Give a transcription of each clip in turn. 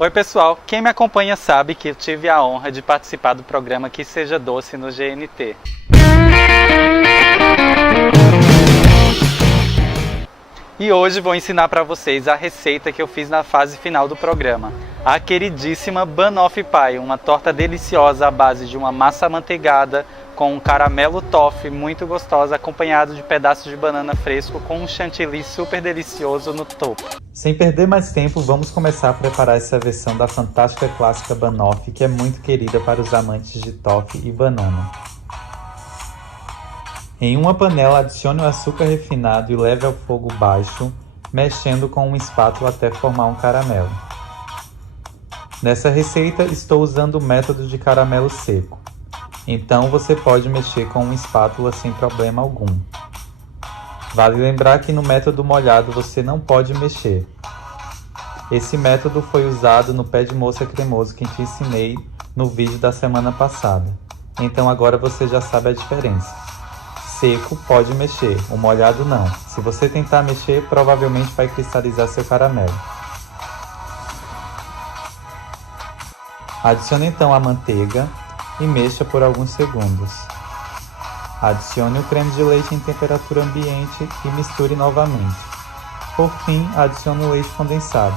Oi pessoal, quem me acompanha sabe que eu tive a honra de participar do programa Que Seja Doce no GNT. E hoje vou ensinar para vocês a receita que eu fiz na fase final do programa. A queridíssima Banoffee Pie, uma torta deliciosa à base de uma massa amanteigada com um caramelo toffee muito gostosa, acompanhado de pedaços de banana fresco com um chantilly super delicioso no topo. Sem perder mais tempo, vamos começar a preparar essa versão da fantástica clássica Banoffee, que é muito querida para os amantes de toffee e banana. Em uma panela, adicione o açúcar refinado e leve ao fogo baixo, mexendo com uma espátula até formar um caramelo. Nessa receita, estou usando o método de caramelo seco, então você pode mexer com uma espátula sem problema algum. Vale lembrar que no método molhado você não pode mexer. Esse método foi usado no pé de moça cremoso que te ensinei no vídeo da semana passada, então agora você já sabe a diferença. Seco pode mexer, o molhado não. Se você tentar mexer, provavelmente vai cristalizar seu caramelo. Adicione então a manteiga e mexa por alguns segundos. Adicione o creme de leite em temperatura ambiente e misture novamente. Por fim, adicione o leite condensado.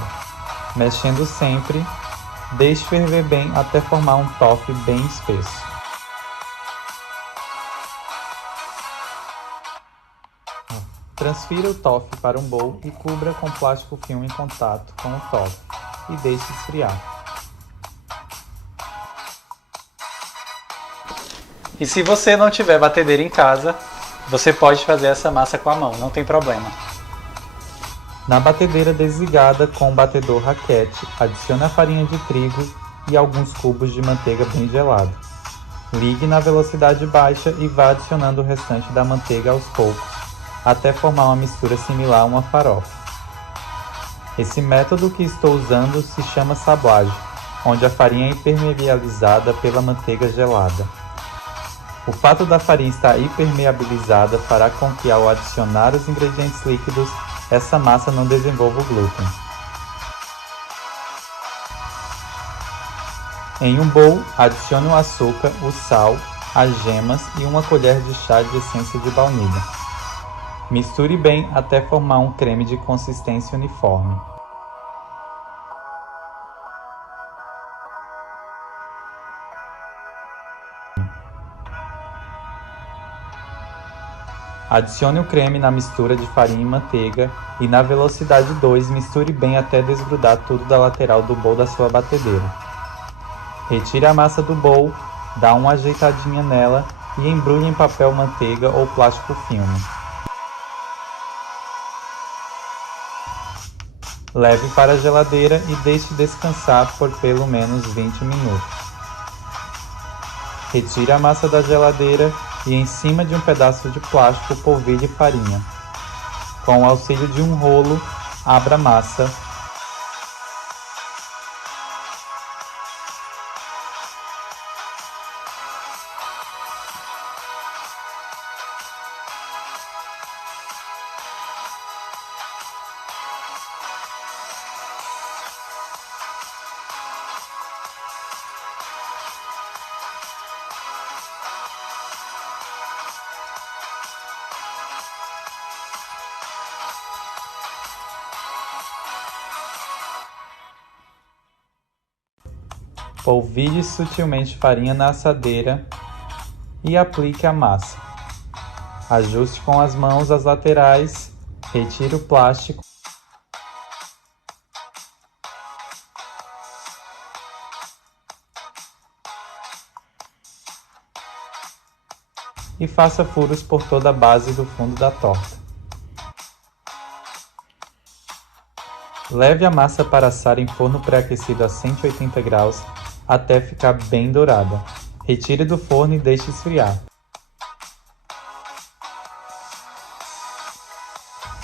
Mexendo sempre, deixe ferver bem até formar um toffee bem espesso. Transfira o toffee para um bowl e cubra com plástico filme em contato com o toffee e deixe esfriar. E se você não tiver batedeira em casa, você pode fazer essa massa com a mão, não tem problema. Na batedeira desligada com o batedor raquete, adicione a farinha de trigo e alguns cubos de manteiga bem gelada. Ligue na velocidade baixa e vá adicionando o restante da manteiga aos poucos, até formar uma mistura similar a uma farofa. Esse método que estou usando se chama sablage, onde a farinha é impermeabilizada pela manteiga gelada. O fato da farinha estar impermeabilizada fará com que, ao adicionar os ingredientes líquidos, essa massa não desenvolva o glúten. Em um bowl, adicione o açúcar, o sal, as gemas e uma colher de chá de essência de baunilha. Misture bem até formar um creme de consistência uniforme. Adicione o creme na mistura de farinha e manteiga e na velocidade 2 misture bem até desgrudar tudo da lateral do bowl da sua batedeira. Retire a massa do bowl, dá uma ajeitadinha nela e embrulhe em papel manteiga ou plástico filme. Leve para a geladeira e deixe descansar por pelo menos 20 minutos. Retire a massa da geladeira e em cima de um pedaço de plástico polvilhe farinha. Com o auxílio de um rolo, abra a massa. Polvilhe sutilmente farinha na assadeira e aplique a massa. Ajuste com as mãos as laterais, retire o plástico e faça furos por toda a base do fundo da torta. Leve a massa para assar em forno pré-aquecido a 180 graus até ficar bem dourada. Retire do forno e deixe esfriar.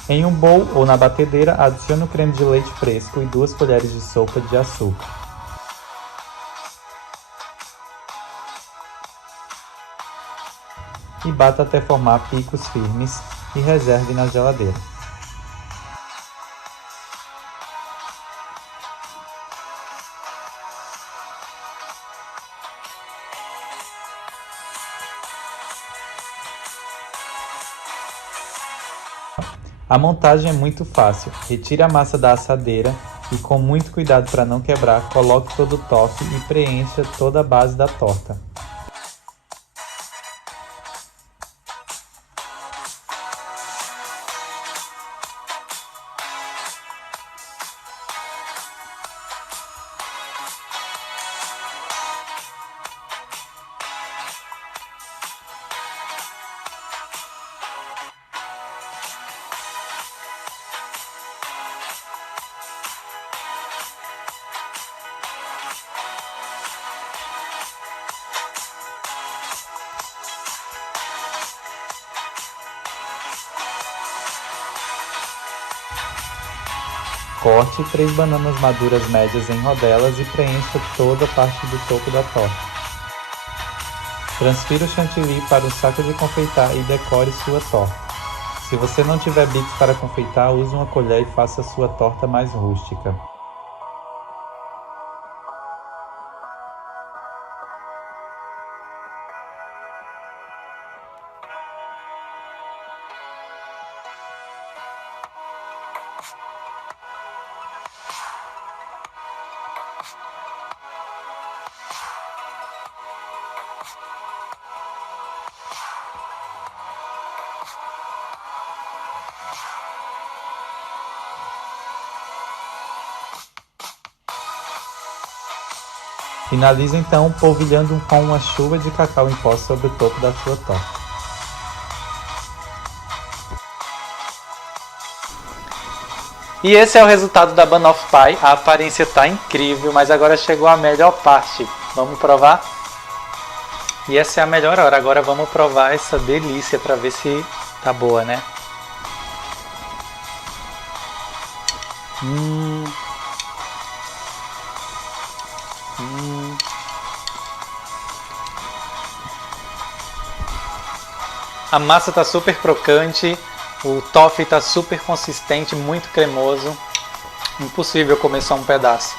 Em um bowl ou na batedeira, adicione o creme de leite fresco e 2 colheres de sopa de açúcar. E bata até formar picos firmes e reserve na geladeira. A montagem é muito fácil. Retire a massa da assadeira e, com muito cuidado para não quebrar, coloque todo o toffee e preencha toda a base da torta. Corte 3 bananas maduras médias em rodelas e preencha toda a parte do topo da torta. Transfira o chantilly para o saco de confeitar e decore sua torta. Se você não tiver bits para confeitar, use uma colher e faça sua torta mais rústica. Finalize então polvilhando com uma chuva de cacau em pó sobre o topo da sua torta. E esse é o resultado da Banoffee Pie. A aparência tá incrível, mas agora chegou a melhor parte. Vamos provar? E essa é a melhor hora. Agora vamos provar essa delícia para ver se tá boa, né? A massa tá super crocante, o toffee tá super consistente, muito cremoso. Impossível comer só um pedaço.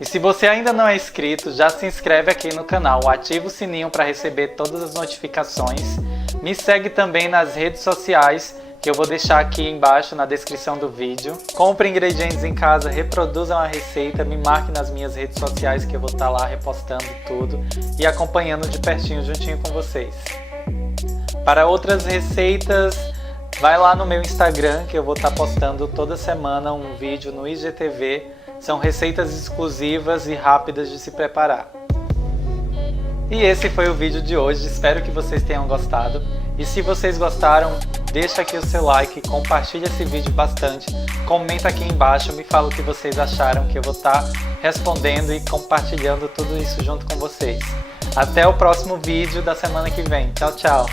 E se você ainda não é inscrito, já se inscreve aqui no canal, ativa o sininho para receber todas as notificações. Me segue também nas redes sociais, que eu vou deixar aqui embaixo na descrição do vídeo. Compre ingredientes em casa, reproduza uma receita, me marque nas minhas redes sociais que eu vou estar lá repostando tudo e acompanhando de pertinho juntinho com vocês. Para outras receitas, vai lá no meu Instagram que eu vou estar postando toda semana um vídeo no IGTV. São receitas exclusivas e rápidas de se preparar. E esse foi o vídeo de hoje, espero que vocês tenham gostado. E se vocês gostaram, deixa aqui o seu like, compartilha esse vídeo bastante, comenta aqui embaixo, me fala o que vocês acharam, que eu vou estar respondendo e compartilhando tudo isso junto com vocês. Até o próximo vídeo da semana que vem. Tchau, tchau!